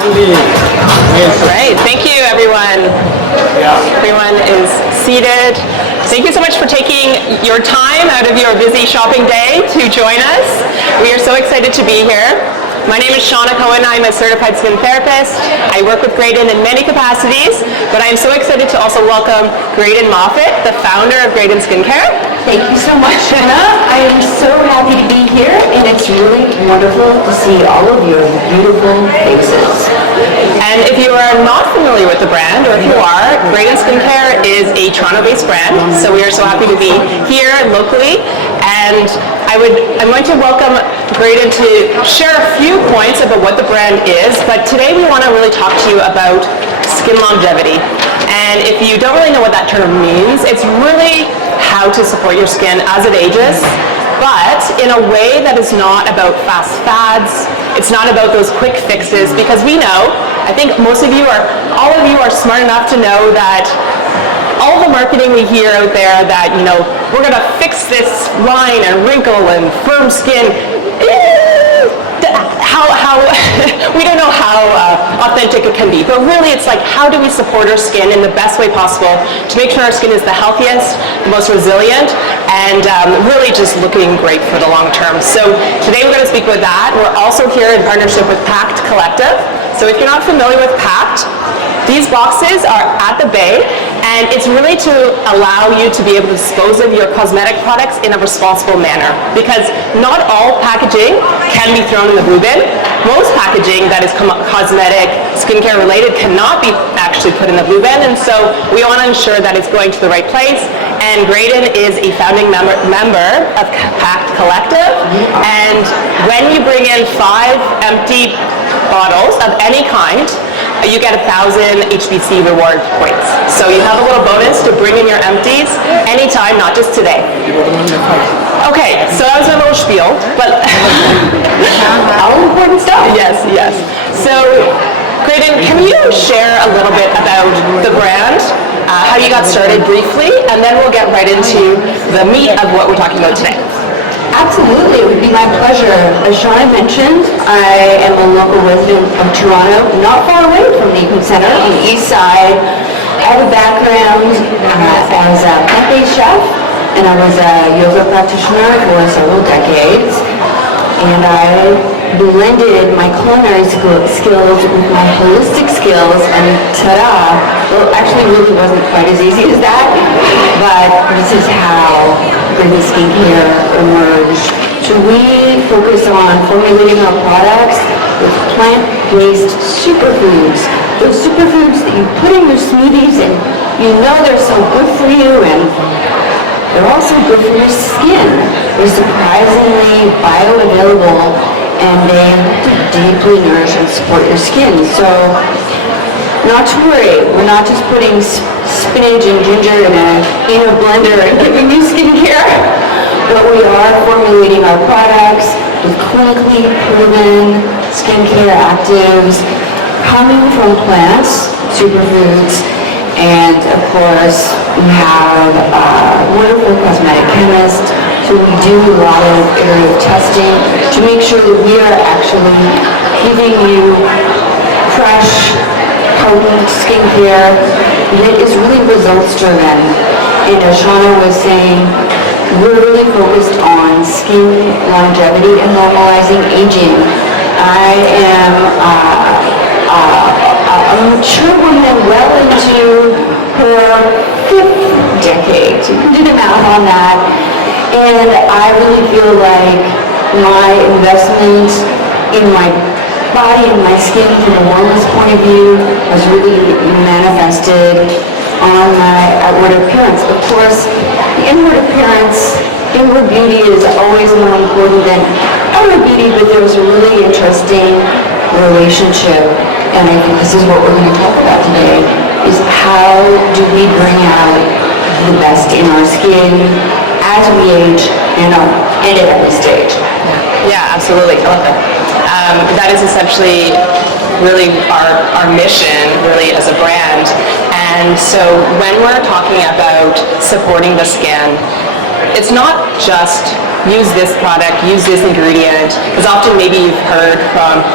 Great. Thank you, everyone. Everyone is seated. Thank you so much for taking your time out of your busy shopping day to join us. We are so excited to be here. My name is Seanna Cohen. I'm a certified skin therapist. I work with Graydon in many capacities, but I'm so excited to also welcome Graydon Moffat, the founder of Graydon Skincare. Thank you so much, Seanna. I am so happy to be here, and it's really wonderful to see all of your beautiful faces. And if you are not familiar with the brand, or if you are, Graydon Skincare is a Toronto-based brand, so we are so happy to be here locally. And I'm going to welcome Graydon to share a few points about what the brand is, but today we want to really talk to you about skin longevity. And if you don't really know what that term means, it's really how to support your skin as it ages, but in a way that is not about fast fads. It's not about those quick fixes, because we know, I think all of you are smart enough to know that all the marketing we hear out there that, we're going to fix this line and wrinkle and firm skin, we don't know how authentic it can be, but really it's like, how do we support our skin in the best way possible to make sure our skin is the healthiest, the most resilient, and really just looking great for the long term. So today we're going to speak with that. We're also here in partnership with Pact Collective. So if you're not familiar with Pact, these boxes are at the bay, and it's really to allow you to be able to dispose of your cosmetic products in a responsible manner, because not all packaging can be thrown in the blue bin. Most packaging that is cosmetic, skincare related cannot be actually put in the blue bin, and so we want to ensure that it's going to the right place. And Graydon is a founding member of Pact Collective, and when you bring in 5 empty bottles of any kind, you get 1,000 HBC reward points. So you have a little bonus to bring in your empties anytime, not just today. Okay, so that was my little spiel, but All important stuff. yes. So, Graydon, can you share a little bit about the brand, how you got started briefly, and then we'll get right into the meat of what we're talking about today. Absolutely, it would be my pleasure. As Seanna mentioned, I am a local resident of Toronto, not far away from the Eaton Centre on the east side. I have a background as a plant-based chef, and I was a yoga practitioner for several decades. And I blended my culinary skills with my holistic skills, and ta-da! Well, actually, really wasn't quite as easy as that, but this is how Graydon Skincare emerged. So we focus on formulating our products with plant-based superfoods. Those superfoods that you put in your smoothies and you know they're so good for you, and they're also good for your skin. They're surprisingly bioavailable, and they deeply nourish and support your skin. So not to worry, we're not just putting spinach and ginger in a blender and giving you skincare, but we are formulating our products with clinically proven skincare actives coming from plants, superfoods, and of course we have a wonderful cosmetic chemist, so we do a lot of iterative testing to make sure that we are actually giving you fresh, potent skincare that is really results driven. And as Seanna was saying, we're really focused on skin longevity and normalizing aging. I am a mature woman well into her 5th decade, so you can do the math on that. And I really feel like my investment in my body and my skin from a wellness point of view has really manifested on my outward appearance. Of course, the inward appearance, inward beauty is always more important than outward beauty, but there's a really interesting relationship, and I think this is what we're going to talk about today, is how do we bring out the best in our skin as we age and at every stage. Yeah, absolutely. I love that. That is essentially really our mission, really, as a brand. And so when we're talking about supporting the skin, it's not just use this product, use this ingredient, because often maybe you've heard from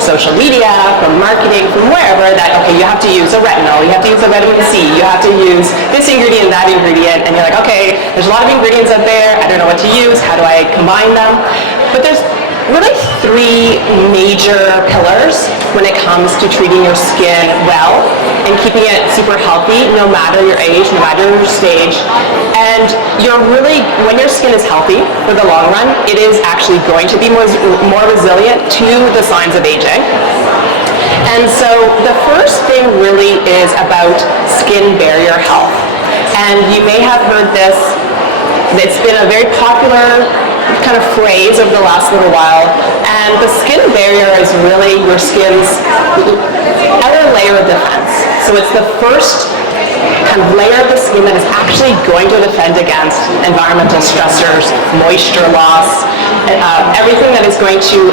social media, from marketing, from wherever, that, okay, you have to use a retinol, you have to use a vitamin C, you have to use this ingredient, that ingredient, and you're like, okay, there's a lot of ingredients out there, I don't know what to use, how do I combine them? But there's really three major pillars when it comes to treating your skin well and keeping it super healthy no matter your age, no matter your stage. And you're really, when your skin is healthy for the long run, it is actually going to be more resilient to the signs of aging. And so the first thing really is about skin barrier health. And you may have heard this, it's been a very popular kind of phrase over the last little while, and the skin barrier is really your skin's outer layer of defense. So it's the first kind of layer of the skin that is actually going to defend against environmental stressors, moisture loss, everything that is going to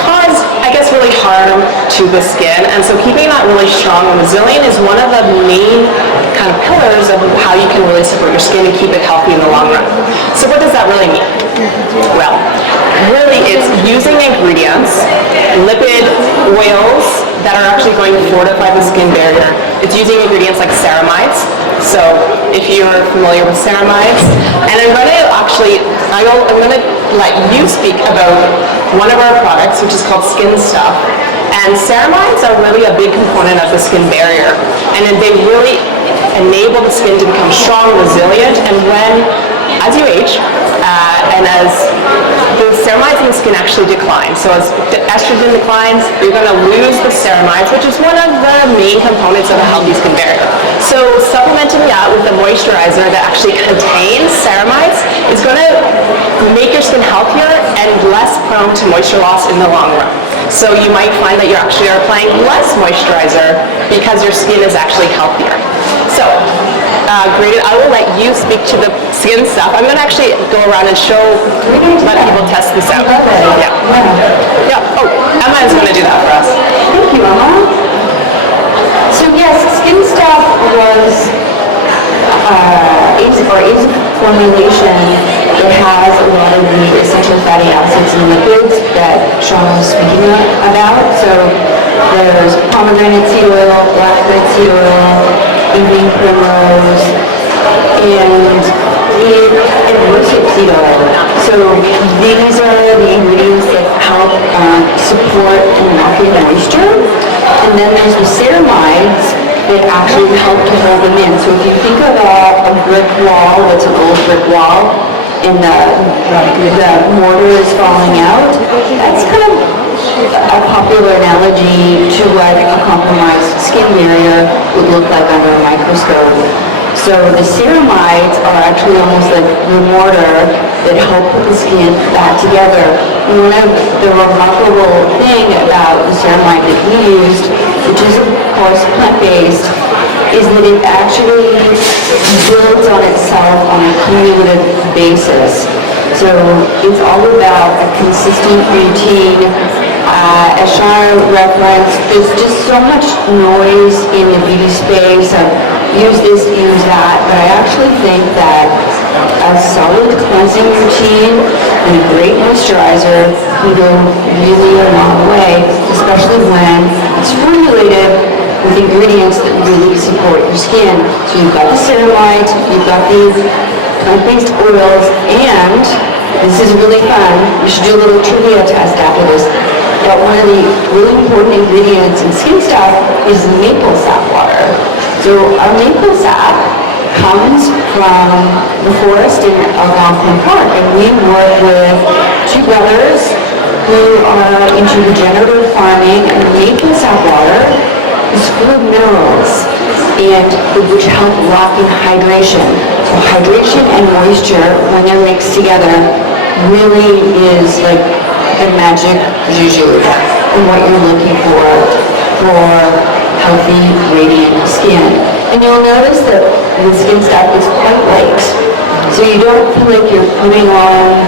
cause, I guess, really harm to the skin. And so keeping that really strong and resilient is one of the main kind of pillars of how you can really support your skin and keep it healthy in the long run. So what does that really mean? Well, really it's using ingredients, lipid oils that are actually going to fortify the skin barrier. It's using ingredients like ceramides. So if you're familiar with ceramides, and I'm going to let you speak about one of our products, which is called Skin Stuff. And ceramides are really a big component of the skin barrier, and they really enable the skin to become strong, resilient, and as you age, and as the ceramides in the skin actually decline. So as the estrogen declines, you're going to lose the ceramides, which is one of the main components of a healthy skin barrier. So supplementing that with a moisturizer that actually contains ceramides is going to make your skin healthier and less prone to moisture loss in the long run. So you might find that you actually are applying less moisturizer because your skin is actually healthier. So, Graydon, I will let you speak to the Skin Stuff. I'm going to actually go around and let people test this out. Yeah. Oh, Emma is going to do that for us. Thank you, Emma. So yes, Skin Stuff is a formulation that has a lot of the essential fatty acids and lipids that Seanna was speaking about. So there's pomegranate seed oil, blackcurrant seed oil, evening primrose, and rosehip seed oil. So these are the ingredients that help support and lock in moisture. And then there's the ceramides that actually help to hold them in. So if you think of a brick wall, that's an old brick wall, and the mortar is falling out, that's kind of a popular analogy to what a compromised skin barrier would look like under a microscope. So the ceramides are actually almost like the mortar that help put the skin back together. And one of the remarkable thing about the ceramide that we used, which is of course plant-based, is that it actually builds on itself on a cumulative basis. So it's all about a consistent routine. As Seanna referenced, there's just so much noise in the beauty space of use this, use that, but I actually think that a solid cleansing routine and a great moisturizer can go really a long way, especially when it's formulated with ingredients that really support your skin. So you've got the ceramides, you've got these plant-based oils, and this is really fun, we should do a little trivia test after this. But one of the really important ingredients in Skin Stuff is maple sap water. So our maple sap comes from the forest in Algonquin Park, and we work with two brothers who are into regenerative farming, and maple sap water is full of minerals and which help lock in hydration. So hydration and moisture, when they're mixed together, really is like the magic juju and what you're looking for healthy, radiant skin. And you'll notice that the Skin Stuff is quite light. So you don't feel like you're putting on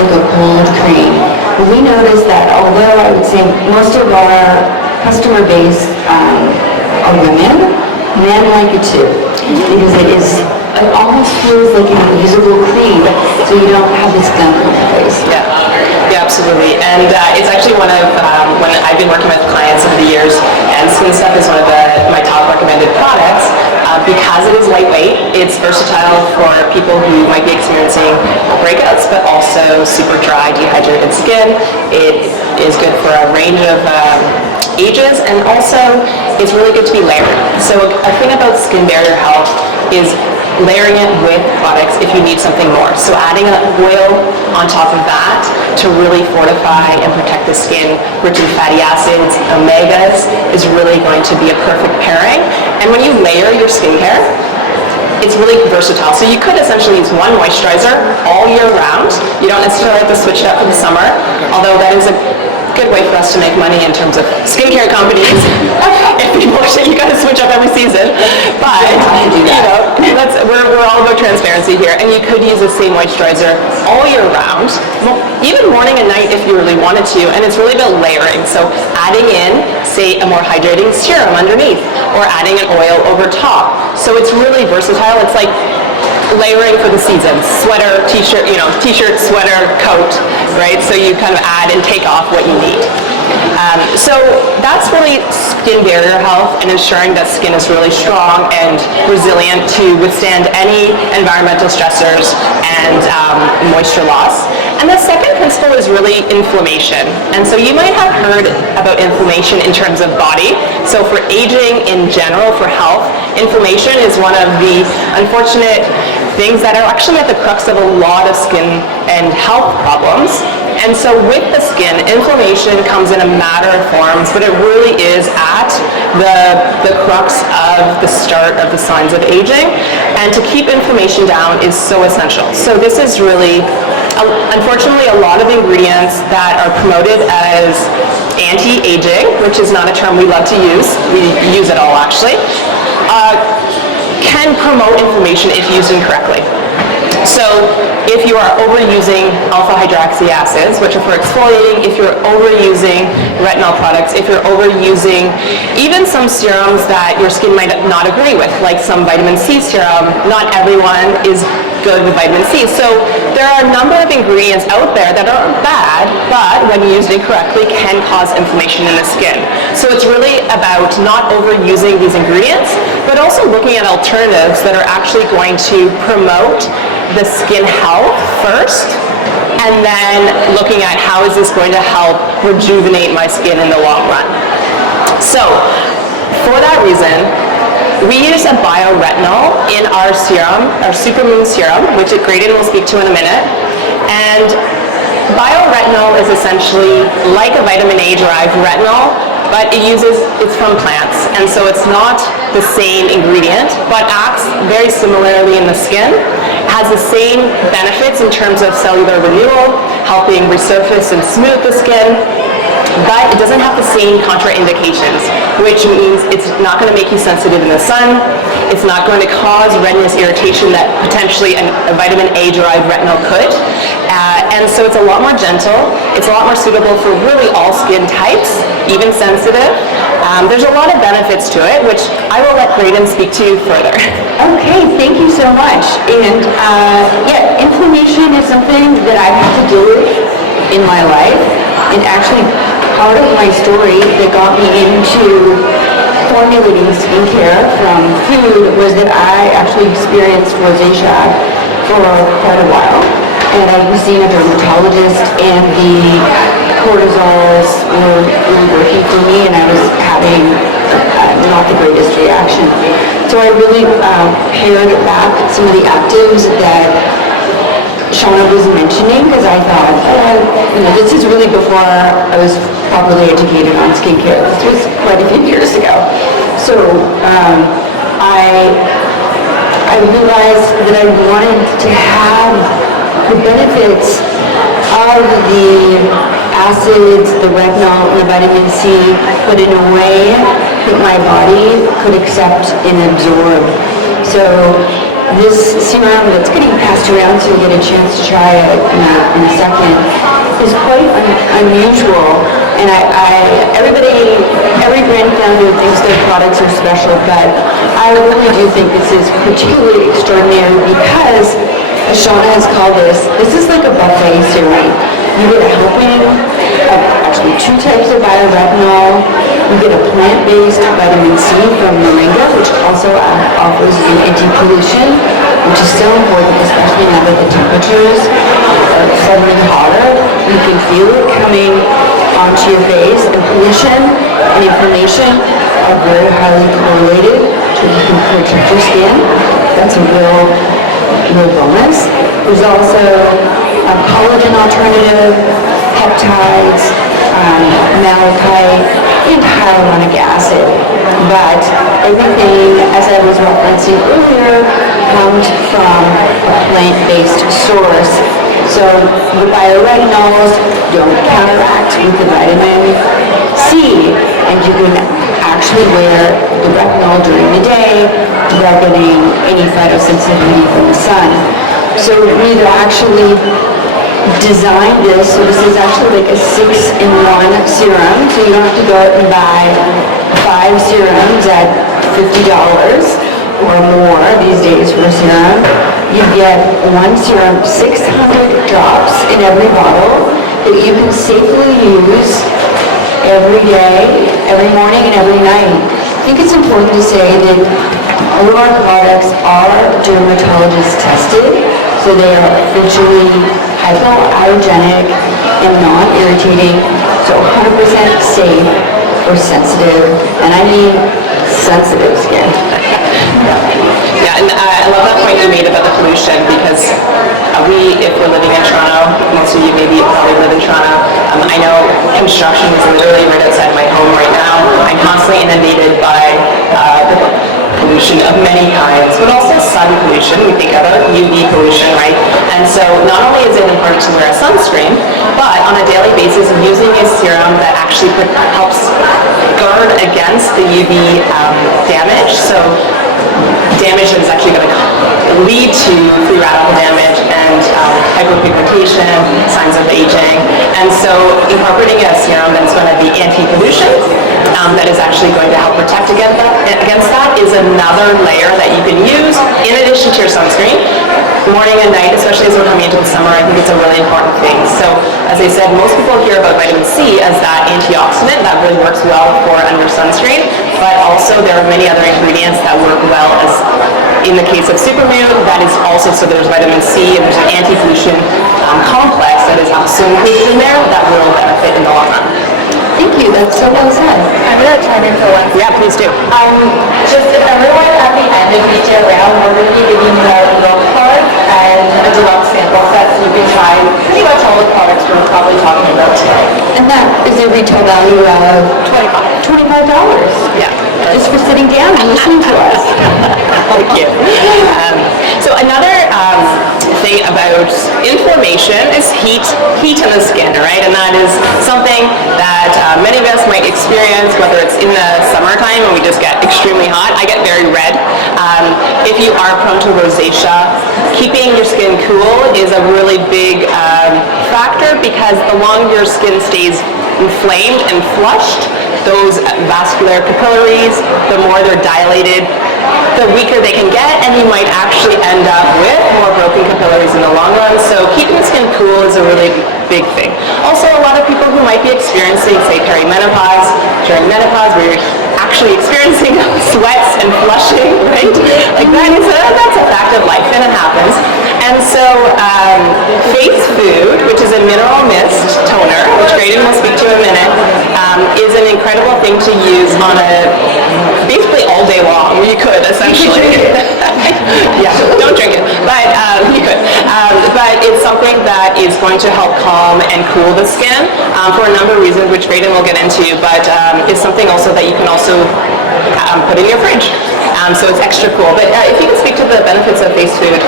like a cold cream. But we noticed that although I would say most of our customer base are women, men like it too. Because it almost feels like an invisible cream, so you don't have this gunk on your face. Yeah. absolutely. And it's actually one of, when I've been working with clients over the years, and Skin Stuff is one of my top recommended products because it is lightweight. It's versatile for people who might be experiencing breakouts, but also super dry, dehydrated skin. It is good for a range of ages, and also it's really good to be layered. So a thing about skin barrier health is layering it with products if you need something more. So adding an oil on top of that to really fortify and protect the skin, rich in fatty acids, omegas, is really going to be a perfect pairing. And when you layer your skincare, it's really versatile. So you could essentially use one moisturizer all year round. You don't necessarily have to switch it up for the summer, although that is a good way for us to make money in terms of skincare companies. If people say you got to switch up every season, but we're all about transparency here. And you could use the same moisturizer all year round, well, even morning and night if you really wanted to. And it's really about layering. So adding in, say, a more hydrating serum underneath, or adding an oil over top. So it's really versatile. It's like layering for the season. Sweater, t-shirt, t-shirt, sweater, coat, right? So you kind of add and take off what you need. So that's really skin barrier health and ensuring that skin is really strong and resilient to withstand any environmental stressors and moisture loss. And the second principle is really inflammation. And so you might have heard about inflammation in terms of body. So for aging in general, for health, inflammation is one of the unfortunate things that are actually at the crux of a lot of skin and health problems. And so with the skin, inflammation comes in a matter of forms, but it really is at the crux of the start of the signs of aging. And to keep inflammation down is so essential. So this is really, unfortunately, a lot of ingredients that are promoted as anti-aging, which is not a term we love to use. We use it all, actually. Can promote inflammation if used incorrectly. So if you are overusing alpha hydroxy acids, which are for exfoliating, if you're overusing retinol products, if you're overusing even some serums that your skin might not agree with, like some vitamin C serum, not everyone is good with vitamin C. So there are a number of ingredients out there that aren't bad, but when used incorrectly can cause inflammation in the skin. So it's really about not overusing these ingredients, but also looking at alternatives that are actually going to promote the skin health first, and then looking at how is this going to help rejuvenate my skin in the long run. So for that reason, we use a bioretinol in our serum, our Supermoon serum, which Graydon will speak to in a minute. And bioretinol is essentially like a vitamin A derived retinol, but it's from plants. And so it's not the same ingredient, but acts very similarly in the skin, has the same benefits in terms of cellular renewal, helping resurface and smooth the skin, but it doesn't have the same contraindications, which means it's not going to make you sensitive in the sun, it's not going to cause redness irritation that potentially a vitamin A derived retinol could, and so it's a lot more gentle, it's a lot more suitable for really all skin types, even sensitive. There's a lot of benefits to it, which I will let Graydon speak to further. Okay, thank you so much. And inflammation is something that I've had to deal with in my life. And actually, part of my story that got me into formulating skincare from food was that I actually experienced rosacea for quite a while. And I was seeing a dermatologist, and the cortisols were really working for me, and I was having not the greatest reaction. So I really pared back some of the actives that Seanna was mentioning, because I thought, this is really before I was properly educated on skincare. This was quite a few years ago. So I realized that I wanted to have the benefits of the acids, the retinol, and the vitamin C, but in a way that my body could accept and absorb. So this serum that's getting passed around, so you'll get a chance to try it in a second, is quite unusual. And every brand founder thinks their products are special, but I really do think this is particularly extraordinary because, as Seanna has called this is like a buffet serum. You get a helping of actually 2 types of bioretinol. You get a plant-based vitamin C from moringa, which also offers you anti-pollution, which is so important, especially now that the temperatures are suddenly hotter. You can feel it coming onto your face, and pollution and inflammation are very highly correlated to if you can protect your skin. That's a real bonus. There's also a collagen alternative, peptides, malachite, and hyaluronic acid. But everything, as I was referencing earlier, comes from a plant-based source. So the bioretinols don't counteract with the vitamin C, and you can actually wear the retinol during the day without getting any photosensitivity from the sun. So we've actually designed this, so this is actually like a 6-in-1 serum, so you don't have to go out and buy 5 serums at $50 or more these days for a serum. You get 1 serum, 600 drops in every bottle that you can safely use every day, every morning, and every night. I think it's important to say that all of our products are dermatologist tested, so they are officially hypoallergenic and non-irritating, so 100% safe for sensitive, and I mean sensitive skin. Yeah, and I love that point you made about the pollution, because if we're living in Toronto, most of you maybe probably live in Toronto, I know construction is literally right outside my home right now. I'm constantly inundated by the pollution of many kinds, but also sun pollution. We think about UV pollution, right? And so not only is it important to wear a sunscreen, but on a daily basis using a serum that actually helps guard against the UV damage. So damage that is actually going to lead to free radical damage and hyperpigmentation, signs of aging. And so incorporating a serum that's going to be anti-pollution, that is actually going to help protect against that is another layer that you can use in addition to your sunscreen. Morning and night, especially as we're coming into the summer, I think it's a really important thing. So as I said, most people hear about vitamin C as that antioxidant that really works well for under sunscreen, but also there are many other ingredients that work well as in the case of Supermoon, that is also, so there's vitamin C and there's an anti-pollution complex that is also included in there that will benefit in the long run. Thank you, that's so well said. I'm going to chime in for one. Yeah, please do. Just everyone at the end of each round, we're going to be giving you our milk card and a deluxe sample set so you can try pretty much all the products we're probably talking about today. And that is a retail value of $25. Yeah. Just for sitting down and listening to us. Thank you. So another thing about inflammation is heat in the skin, right? And that is something that many of us might experience, whether it's in the summertime when we just get extremely hot. I get very red. If you are prone to rosacea, keeping your skin cool is a really big factor, because the longer your skin stays inflamed and flushed, those vascular capillaries, the more they're dilated, the weaker they can get, and you might actually end up with more broken capillaries in the long run. So keeping the skin cool is a really big thing. Also, a lot of people who might be experiencing, say, perimenopause, during menopause, where you're actually experiencing sweats and flushing, right? Like that's a fact of life, and it happens. And so Face Food, which is a mineral mist toner, which Graydon will speak to in a minute, is an incredible thing to use on basically all day long. You could, essentially. Yeah, don't drink it, but you could. But it's something that is going to help calm and cool the skin for a number of reasons, which Graydon will get into, but it's something also that you can also put in your fridge. So it's extra cool. But if you can speak to the benefits of Face Food.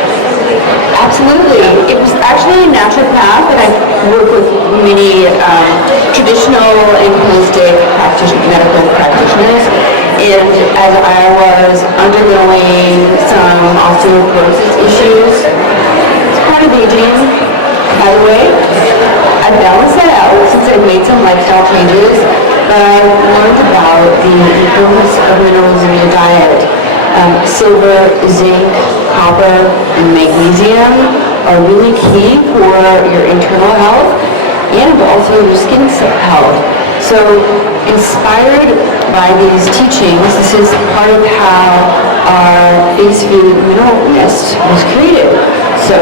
Absolutely. It was actually a naturopath, and I work with many traditional and holistic medical practitioners. And as I was undergoing some osteoporosis issues, it's part of aging, by the way. I balanced that out since I've made some lifestyle changes, but I learned about the importance of minerals in your diet. Silver, zinc, copper, and magnesium are really key for your internal health, and also your skin health. So inspired by these teachings, this is part of how our face food mineral mist was created. So,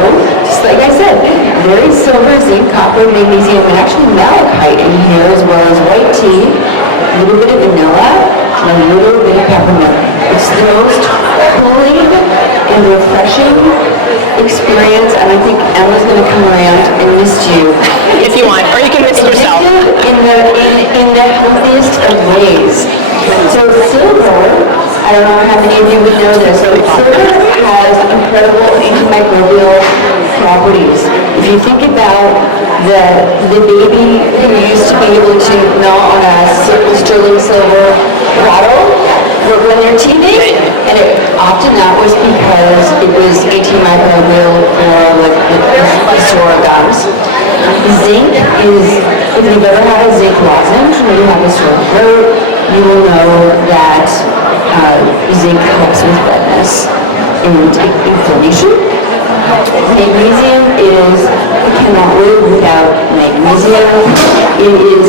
just like I said, there is silver, zinc, copper, magnesium, and actually malachite in here, as well as white tea, a little bit of vanilla, and a little bit of peppermint. It's the most cooling and refreshing experience, and I think Emma's going to come around and mist you. If you want, or you can mist yourself. In the healthiest of ways. So silver, I don't know how many of you would know this, but silver has incredible antimicrobial properties. If you think about the baby who used to be able to gnaw on a sterling silver bottle when they're teething, and often that was because it was antimicrobial or like the sore gums. Zinc is, if you've ever had a zinc lozenge when you have a sore throat, you will know that zinc helps with redness and inflammation. Magnesium is, I cannot live without magnesium. It is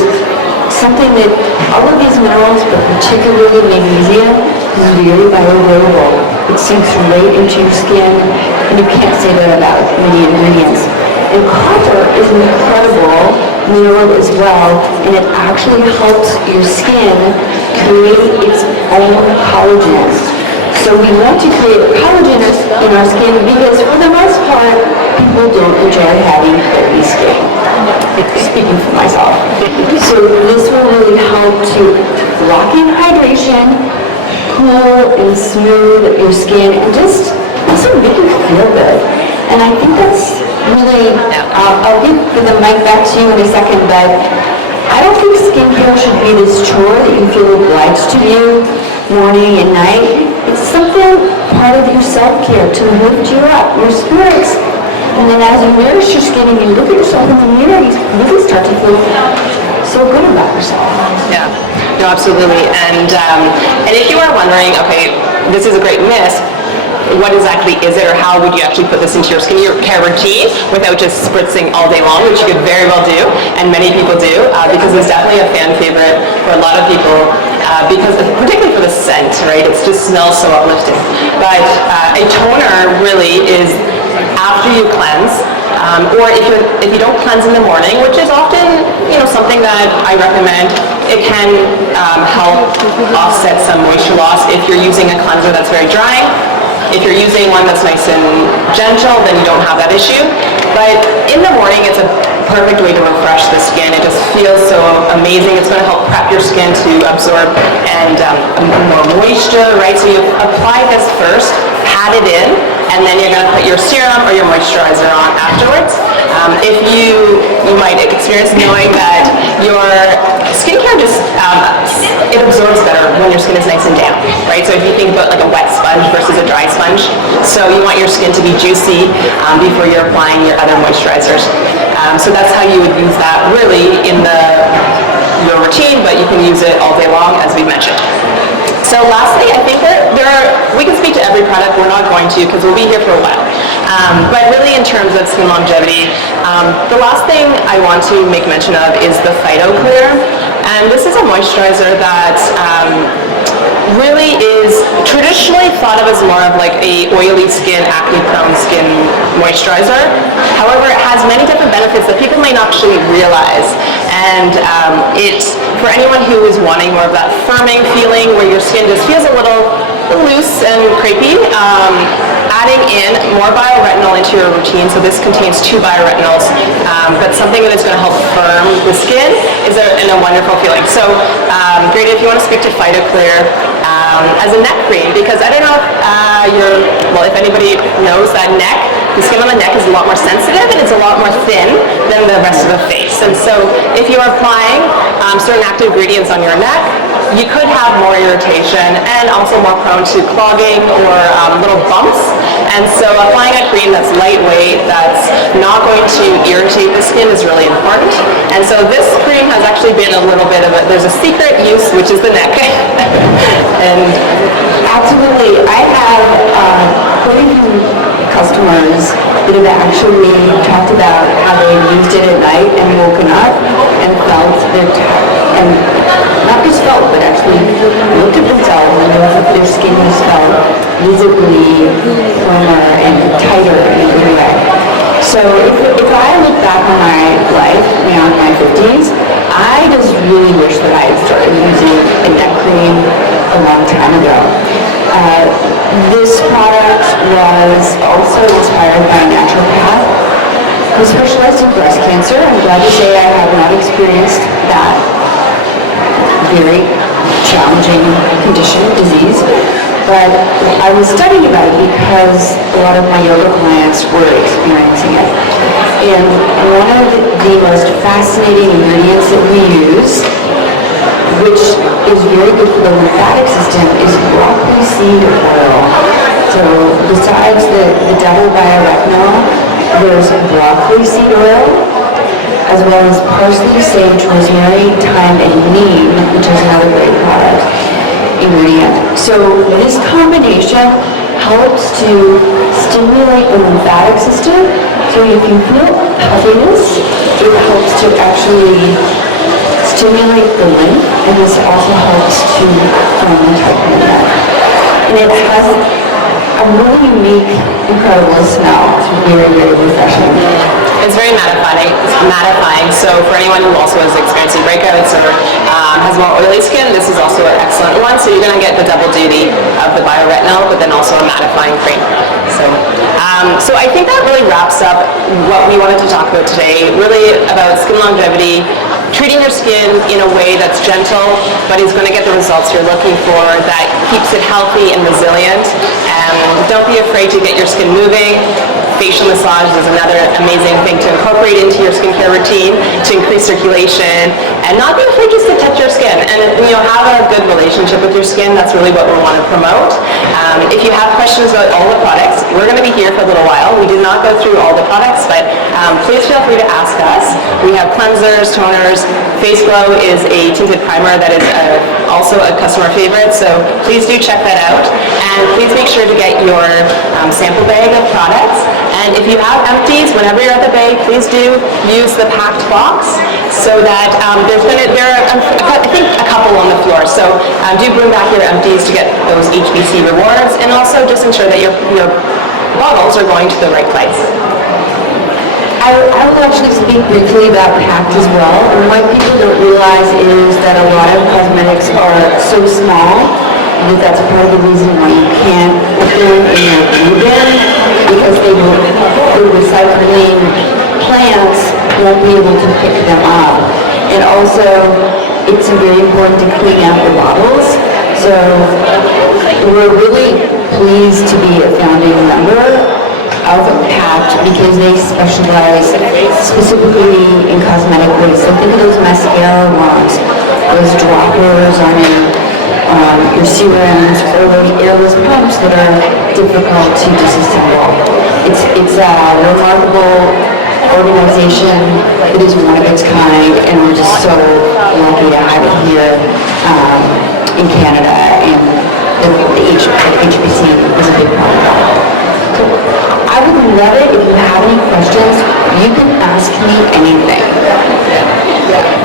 something that all of these minerals, but particularly magnesium, is very biodegradable. It sinks right into your skin, and you can't say that about many ingredients. And copper is an incredible mineral as well, and it actually helps your skin create its own collagen. So we want to create collagen in our skin because for the most part, people don't enjoy having oily skin. Speaking for myself. So this will really help to lock in hydration, cool and smooth your skin, and just also make you feel good. And I think that's really, I'll give the mic back to you in a second, but I don't think skincare should be this chore that you feel obliged to do morning and night. It's something part of your self-care to lift you up, your spirits. And then as you nourish your skin and you look at yourself in the mirror, you really start to feel so good about yourself. Yeah, no, absolutely. And if you are wondering, okay, this is a great mist, what exactly is it, or how would you actually put this into your skincare routine without just spritzing all day long, which you could very well do, and many people do, because it's definitely a fan favorite for a lot of people, because particularly for the scent, right? It just smells so uplifting. But a toner really is after you cleanse, or if you don't cleanse in the morning, which is often something that I recommend. It can help offset some moisture loss if you're using a cleanser that's very dry. If you're using one that's nice and gentle, then you don't have that issue. But in the morning, it's a perfect way to refresh the skin. It just feels so amazing. It's going to help prep your skin to absorb and more moisture, right? So you apply this first, pat it in, and then you're going to put your serum or your moisturizer on afterwards. If you might experience knowing that your skincare just, it absorbs better when your skin is nice and damp, right? So if you think about like a wet sponge versus a dry sponge, so you want your skin to be juicy before you're applying your other moisturizers. So that's how you would use that really in your routine, but you can use it all day long, as we mentioned. So lastly, I think that we can speak to every product. We're not going to because we'll be here for a while. But really in terms of skin longevity, the last thing I want to make mention of is the Phyto Clear. And this is a moisturizer that really is traditionally thought of as more of like a oily skin, acne-prone skin moisturizer. However, it has many different benefits that people may not actually realize. And for anyone who is wanting more of that firming feeling where your skin just feels a little loose and crepey, adding in more bioretinol into your routine. So this contains 2 bioretinols, but something that is going to help firm the skin is a wonderful feeling. So great if you want to speak to Phyto Clear as a neck cream, because I don't know if anybody knows that the skin on the neck is a lot more sensitive and it's a lot more thin than the rest of the face. And so if you're applying certain active ingredients on your neck, you could have more irritation and also more prone to clogging or little bumps. And so applying a cream that's lightweight, that's not going to irritate the skin is really important. And so this cream has actually been a little bit of there's a secret use, which is the neck. And Absolutely. I have quite a few customers that have actually talked about how they've used it at night and woken up and felt that, and not just felt, but actually looked at themselves and noticed that their skin has felt visibly firmer and tighter in a good way. So if I look back on my life beyond my 50s, I just really wish that I had started using a neck cream a long time ago. This product was also inspired by a naturopath who specialized in breast cancer. I'm glad to say I have not experienced that very challenging condition, disease. But I was studying about it because a lot of my yoga clients were experiencing it. And one of the most fascinating ingredients that we use, which is very good for the lymphatic system, is broccoli seed oil. So besides the double bioretinol, there's broccoli seed oil, as well as parsley, sage, rosemary, thyme, and neem, which is another great product ingredient. So this combination helps to stimulate the lymphatic system. So if you feel puffiness, it helps to actually stimulate the lymph, and this also helps to firm and tighten the neck. And it has a really unique, incredible smell. It's very, very refreshing. It's very mattifying. So for anyone who also is experiencing breakouts or has more oily skin, this is also an excellent one. So you're going to get the double duty of the bioretinol, but then also a mattifying cream. So I think that really wraps up what we wanted to talk about today, really about skin longevity, treating your skin in a way that's gentle, but is going to get the results you're looking for, that keeps it healthy and resilient. Don't be afraid to get your skin moving. Facial massage is another amazing thing to incorporate into your skincare routine to increase circulation, and not be afraid just to touch your skin and have a good relationship with your skin. That's really what we want to promote. If you have questions about all the products, we're going to be here for a little while. We did not go through all the products, but please feel free to ask us. We have cleansers, toners. Face Glow is a tinted primer that is also a customer favorite, so please do check that out. And please make sure to get your sample bag of products. And if you have empties, whenever you're at the bag, please do use the Pact box, so that there are I think a couple on the floor. So do bring back your empties to get those HBC rewards, and also just ensure that your bottles are going to the right place. I will actually speak briefly about Pact as well. And what people don't realize is that a lot of cosmetics are so small that that's part of the reason why you can't put them in your blue bin, because the recycling plants won't be able to pick them up. And also, it's very important to clean out the bottles. So we're really pleased to be a founding member of Pact, because they specialize specifically in cosmetic waste. So think of those mascara wands, those droppers on your serums, or those airless pumps that are difficult to disassemble. It's a remarkable organization. It is one of its kind, and we're just so lucky to have it here in Canada, and the HBC is a big part of that. So I would love it if you have any questions. You can ask me anything.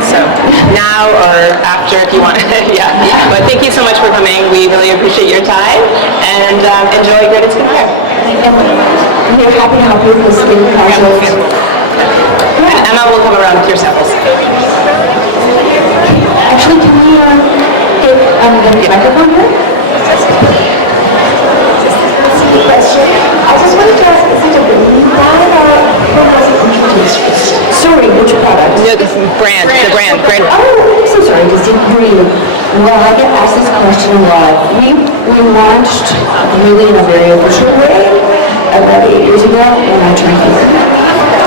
So now or after, if you want. Yeah. But thank you so much for coming. We really appreciate your time, and enjoy Graydon Skincare. And we're happy to help you with the skin project. And Emma will come around with your samples. Actually, can we get the microphone here? Question. I just wanted to ask, is it a green brand or when was it introduced? Sorry, which product? No, the brand. Oh, I'm so sorry, I didn't hear you. Well, I get asked this question a lot. We launched really in a very official way about 8 years ago when I turned here.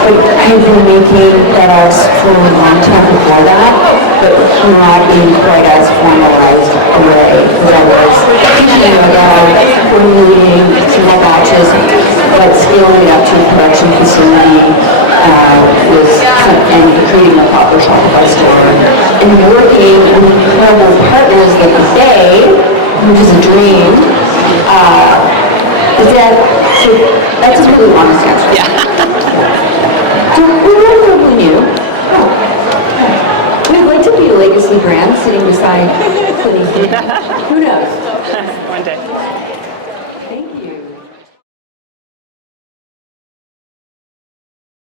But I have been making products for a long time before that, but not in quite as formalized a way as I was thinking about formulating small batches, but scaling it up to a production facility and creating a proper Shopify store, and working with incredible partners like the Bay, which is a dream. That's a really honest answer. Yeah. So we're relatively new. We'd like to be a legacy brand sitting beside Clinton. Who knows? One day.